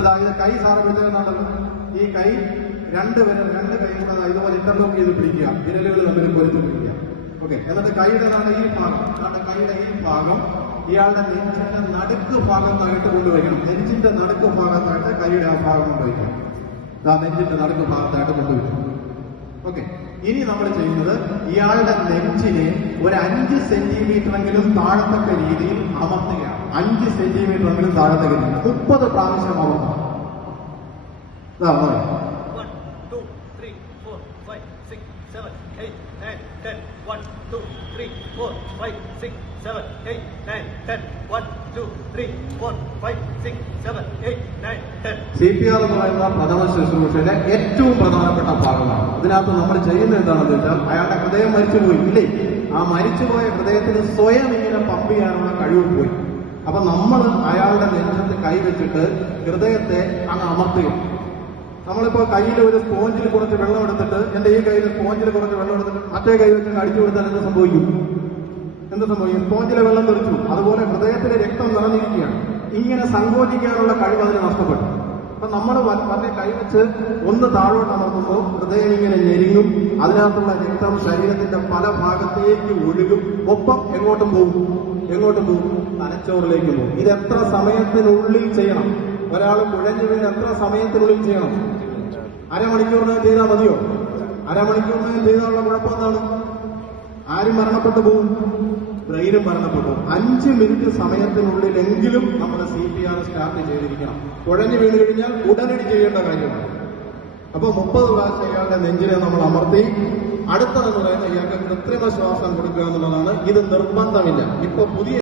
അതായത് കൈ സാറ് വെച്ചിരുന്നുണ്ടല്ലോ, ഈ കൈ രണ്ട് കൈ കൂടെ ഇതുപോലെ ഇന്റർലോക്ക് ചെയ്ത് പിടിക്കുക, വിരലുകൾ തമ്മിൽ പൊരുത്തി പിടിക്കുക. ഓക്കെ, എന്നിട്ട് കൈയുടെ ഈ ഭാഗം, കൈയുടെ ഈ ഭാഗം ഇയാളുടെ നെഞ്ചിന്റെ നടുക്ക് ഭാഗത്തായിട്ട് കൊണ്ടുവയ്ക്കണം. നെഞ്ചിന്റെ നടുക്ക് ഭാഗത്തായിട്ട് കൈയുടെ ആ ഭാഗം കൊണ്ടുവയ്ക്കണം. നെഞ്ചിന്റെ നടുക്ക് ഭാഗത്തായിട്ട് കൊണ്ടുവയ്ക്കണം. ഓക്കെ, ഇനി നമ്മൾ ചെയ്യുന്നത് ഇയാളുടെ നെഞ്ചിനെ ഒരു 5 സെന്റിമീറ്ററെങ്കിലും താഴത്തക്ക രീതിയിൽ അമർത്തുകയാണ്. 5 സെന്റിമീറ്ററെങ്കിലും താഴത്തക്ക രീതിയിൽ 30 പ്രാവശ്യം അമർത്തുക. 1, 2, 3, 4, 5, 6, 7, 8, 9, 10. 1, 2, 3, 4, 5, 6, 7, 8, 9, 10. 1, 2, 3, 4, 5, 6, 7, 8, 9, 10. CPR എന്ന് പറയുന്ന പ്രഥമ ശുശ്രൂഷയുടെ ഏറ്റവും പ്രധാനപ്പെട്ട ഭാഗമാണ്. ഇതിനകത്ത് നമ്മൾ ചെയ്യുന്നത് എന്താണെന്ന് വെച്ചാൽ, അയാളുടെ ഹൃദയം മരിച്ചുപോയി ഇല്ലേ, ആ മരിച്ചുപോയ ഹൃദയത്തിന് സ്വയം ഇങ്ങനെ പമ്പ് ചെയ്യാനുള്ള കഴിവ് പോയി. അപ്പൊ നമ്മൾ അയാളുടെ നെഞ്ചത്ത് കൈവച്ചിട്ട് ഹൃദയത്തെ അങ്ങ് അമർത്തുക. നമ്മളിപ്പോ കയ്യിൽ ഒരു സ്പോഞ്ചിൽ കുറച്ച് വെള്ളം എടുത്തിട്ട്, എന്റെ ഈ കയ്യിൽ സ്പോഞ്ചിൽ കുറച്ച് വെള്ളം എടുത്തിട്ട് മറ്റേ കൈ വെച്ച് അടിച്ചു കൊടുത്താൽ എന്ത് സംഭവിക്കും? സ്പോഞ്ചിലെ വെള്ളം തെറിച്ചു. അതുപോലെ ഹൃദയത്തിലെ രക്തം നിറഞ്ഞിരിക്കുകയാണ്. ഇങ്ങനെ സങ്കോചിക്കാനുള്ള കഴിവ് അതിന് നഷ്ടപ്പെട്ടു. അപ്പൊ നമ്മൾ മറ്റേ കൈവച്ച് ഒന്ന് താഴോട്ട് അമർത്തുമ്പോൾ ഹൃദയം ഇങ്ങനെ ഞെരുങ്ങും. അതിനകത്തുള്ള രക്തം ശരീരത്തിന്റെ പല ഭാഗത്തേക്ക് ഒഴുകും. ഒപ്പം എങ്ങോട്ടും പോകും? തലച്ചോറിലേക്ക് പോകും. ഇത് എത്ര സമയത്തിനുള്ളിൽ ചെയ്യണം? ഒരാൾ കുഴഞ്ഞു വീണ് എത്ര സമയത്തിനുള്ളിൽ ചെയ്യണം? അരമണിക്കൂറിനകം ചെയ്താൽ മതിയോ? അരമണിക്കൂറിനകം ചെയ്താലുള്ള കുഴപ്പം എന്താണ്? ആരും മരണപ്പെട്ടു പോകും, ബ്രെയിനും മരണപ്പെട്ടു. 5 മിനിറ്റ് സമയത്തിനുള്ളിലെങ്കിലും നമ്മൾ CPR സ്റ്റാർട്ട് ചെയ്തിരിക്കണം. കുഴഞ്ഞു വീണ് കഴിഞ്ഞാൽ ഉടനടി ചെയ്യേണ്ട കാര്യമാണ്. അപ്പൊ 30 പ്രാവശ്യം ഇയാളുടെ നെഞ്ചിനെ നമ്മൾ അമർത്തി. അടുത്തതെന്ന് പറയുന്നത് ഇയാൾക്ക് കൃത്രിമ ശ്വാസം കൊടുക്കുക എന്നുള്ളതാണ്. ഇത് നിർബന്ധമില്ല. ഇപ്പൊ പുതിയ